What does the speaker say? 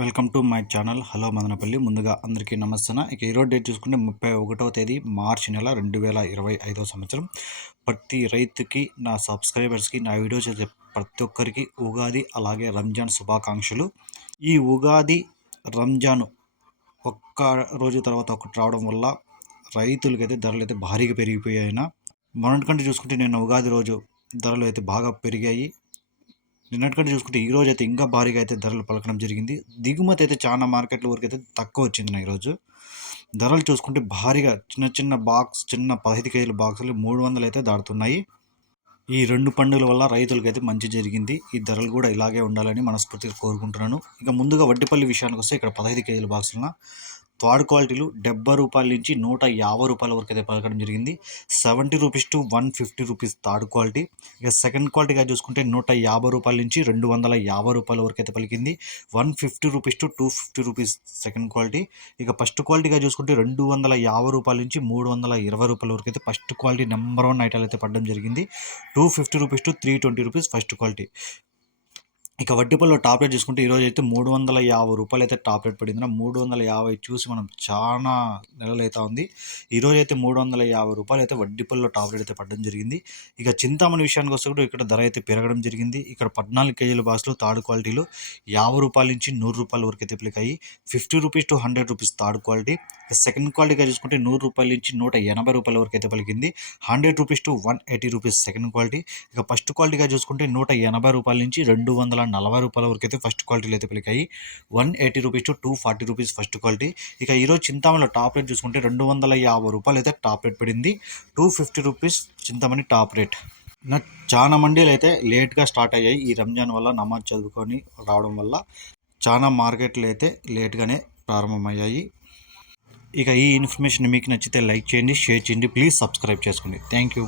Welcome to my channel. Hello Madanapalli. ముందుగా అందరికీ నమస్తే ఇక ఈరోజు డేట్ చూసుకుంటే ముప్పై ఒకటవ తేదీ మార్చి నెల రెండు వేల ఇరవై ఐదవ సంవత్సరం. ప్రతి రైతుకి నా సబ్స్క్రైబర్స్కి నా వీడియో చేసే ప్రతి ఒక్కరికి ఉగాది అలాగే రంజాన్ శుభాకాంక్షలు. ఈ ఉగాది రంజాన్ ఒక్క రోజు తర్వాత ఒకటి రావడం వల్ల రైతులకైతే ధరలు అయితే భారీగా పెరిగిపోయాయినా మొన్నటికంటే చూసుకుంటే నేను ఉగాది రోజు ధరలు అయితే బాగా పెరిగాయి. నిన్నటికంటే చూసుకుంటే ఈ రోజు అయితే ఇంకా భారీగా అయితే ధరలు పలకడం జరిగింది. దిగుమతి అయితే చాలా మార్కెట్ల వరకు అయితే తక్కువ వచ్చింది ఈరోజు. ధరలు చూసుకుంటే భారీగా చిన్న చిన్న బాక్స్ చిన్న పదహైదు కేజీల బాక్సులు మూడు వందలు అయితే దాడుతున్నాయి ఈ రెండు పండుగల వల్ల రైతులకు అయితే మంచి జరిగింది. ఈ ధరలు కూడా ఇలాగే ఉండాలని మనస్ఫూర్తిగా కోరుకుంటున్నాను. ఇక ముందుగా వడ్డిపల్లి విషయానికి వస్తే ఇక్కడ పదహైదు కేజీల బాక్సులన థర్డ్ క్వాలిటీలు డెబ్బై రూపాయల నుంచి నూట యాభై రూపాయల వరకు అయితే పలకడం జరిగింది. Seventy rupees to one fifty rupees third quality. ఇక సెకండ్ క్వాలిటీగా చూసుకుంటే నూట యాభై రూపాయల నుంచి రెండు వందల యాభై రూపాయల వరకు అయితే పలికింది. One fifty rupees to two fifty rupees second quality. ఇక ఫస్ట్ క్వాలిటీగా చూసుకుంటే రెండు వందల యాభై రూపాయల నుంచి మూడు వందల ఇరవై రూపాయల వరకు అయితే ఫస్ట్ క్వాలిటీ నెంబర్ వన్ ఐటాలు అయితే పడడం జరిగింది. Two fifty rupees to three twenty rupees first quality. ఇక వడ్డీపల్లో టాప్ రేట్ చూసుకుంటే ఈరోజు అయితే మూడు వందల యాభై రూపాయలు అయితే టాప్ రేట్ పడింది మూడు వందల యాభై చూసి మనం చాలా నెలలు అయితే ఉంది. ఈరోజు అయితే మూడు వందల యాభై రూపాయలు అయితే వడ్డీపల్లో టాప్ రేట్ అయితే పడడం జరిగింది. ఇక చింతామణి విషయానికి వస్తే కూడా ఇక్కడ ధర అయితే పెరగడం జరిగింది. ఇక్కడ పద్నాలుగు కేజీల బాక్స్లో థర్డ్ క్వాలిటీలు యాభై రూపాయల నుంచి నూరు రూపాయల వరకు అయితే పిలికాయి. Fifty rupees to hundred rupees third quality. Second క్వాలిటీగా చూసుకుంటే నూరు రూపాయల నుంచి నూట ఎనభై రూపాయల వరకు అయితే పలికింది. Hundred rupees to one eighty rupees second quality. ఇక ఫస్ట్ క్వాలిటీగా చూసుకుంటే నూట ఎనభై రూపాయల నుంచి రెండు వందల నలభై రూపాయల వరకు అయితే ఫస్ట్ క్వాలిటీలు అయితే పెరిగాయి. One eighty rupees to two forty rupees first quality ఇక ఈరోజు చింతామణిలో టాప్ రేట్ చూసుకుంటే రెండు వందల యాభై రూపాయలు అయితే టాప్ రేట్ పడింది two fifty rupees Chintamani top rate నా చాలా మండీలు అయితే లేట్గా స్టార్ట్ అయ్యాయి. ఈ రంజాన్ వల్ల నమాజ్ చదువుకొని రావడం వల్ల చాలా మార్కెట్లు అయితే లేట్గానే ప్రారంభమయ్యాయి. ఇక ఈ ఇన్ఫర్మేషన్ మీకు నచ్చితే లైక్ చేయండి షేర్ చేయండి. ప్లీజ్ సబ్స్క్రైబ్ చేసుకోండి. Thank you